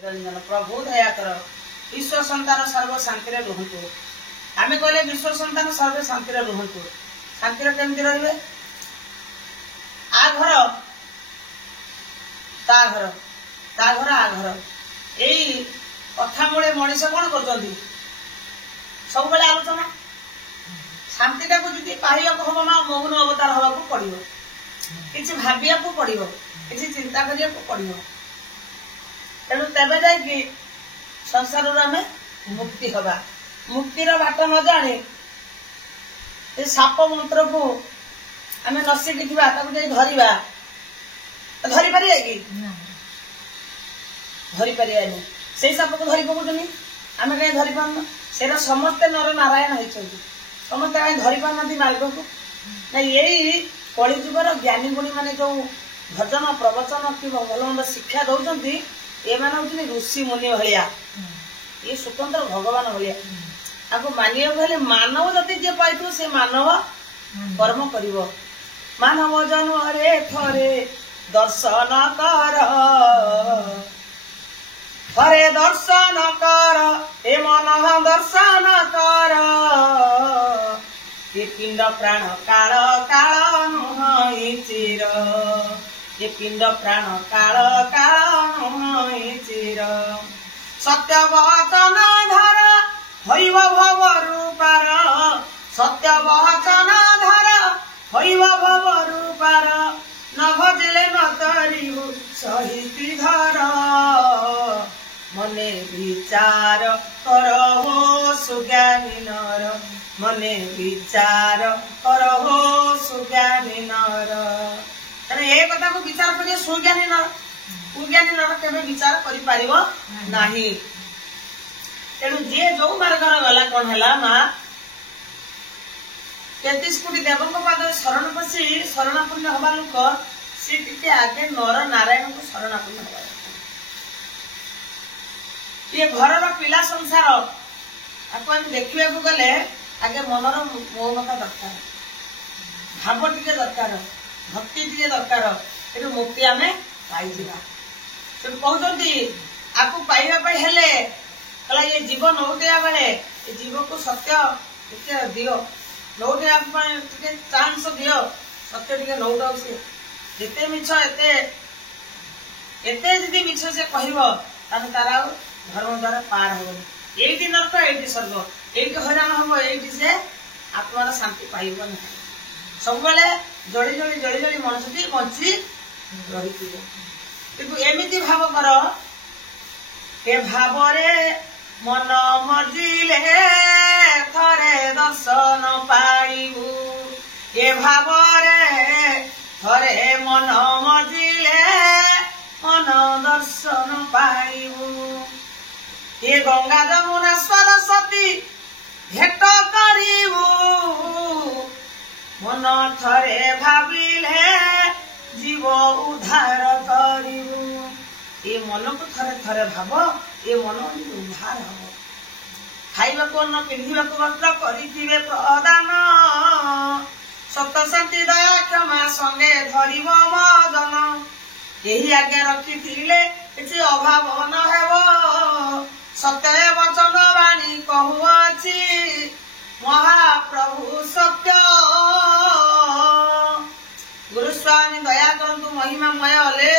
निरंजन प्रभु दया कर विश्व संतान सर्व शांति रुहतु आम कहले विश्व संतान सर्व शांति रुहतु शांति केमती रे आ घर ता घर ता घर आ घर यही कथा मूले मनीष कौन कर सब आलोचना शांति टाक जी पाइबा हम ना मौन अवतार हवा पड़ो कि भाविया पड़ो कि चिंता करिया पड़ो तेणु तेज जा संसार आम मुक्ति हवा मुक्तिर बाट न जाने साप मंत्र को आम न शिखा धरवा धरी पार कि धरी पार से साप को धरी पकाउनी आम कहीं धरी पार से समस्ते नर नारायण होती समस्ते कहीं धरी पार मार्ग को ना यही कलिजुगर ज्ञानी गुणी मैंने जो भजन प्रवचन कि भल मंद शिक्षा दौरान ये माने ऋषि मुनि भाया ये स्वतंत्र भगवान भाया आपको मानिया मानव जदि जे पाई से मानव कर्म कर मानव जन्म रे थरे दर्शन कर थरे दर्शन कर ए मन दर्शन कर ये पिंड प्राण काल काल नुह चिर ये पिंड प्राण काल काल नुह चिर सत्य वचन धर हईव भव रूपार सत्य वचन धर हईव भव रूपार न भजले न तरिबु सहिति धर मने विचार कर हो सुज्ञानी नर मने विचार कर हो सुज्ञानी नर ए कथा को विचार करिए सुज्ञानी नर कुज्ञानी नर केबे विचार करि पारिबो नाही तेणु जे जो मार्ग गला कौन है माँ 33 कोटी देवों पाद शरण पशि शरणापूर्ण हवा लोक सी टे आगे नर नारायण को शरणापूर्ण हवा ये घर पिला संसार आपको देखा गले आगे मनर मौनता दरकार भाव टे दरकार भक्ति टे दरकार ये मुक्ति आम पाई से कहते आपको पाइबा हेले कला ये जीव नौटिया बेले ये जीव को सत्य दियो नौटिया चांस दियो सत्य टे नौटाऊ सी जिते मिछ एते जी मिछ से कह तार धर्म द्वारा पार होनी ये नर्क ये स्वर्ग ये हईराण हम ये से आत्मार शांति पाइब ना सब जड़ी जड़ी जड़ी जड़ी मनुष्य बंची रही कि एमती भाव कर ए भाव मन मजिले थरे दर्शन पाइबू ए भाव थरे मन मजिले मन दर्शन पाइबू ये गंगा जमुना सरस्वती भेट करिबू मन थरे भाविले जीव उद्धार करिबू ये मन को थरे थरे भाव ये मन उद्धार हम खाइबा को न पिंधिबा को वस्त्र करिथिबे प्रदान सत्य शांति दया क्षमा संगे धरिब मदन यही आज्ञा रखिथिले किछि अभाव न हेबो सत्य वचन वाणी कहूअछि महाप्रभु सत्य गुरुस्वामी दया करंतु महिमामय ले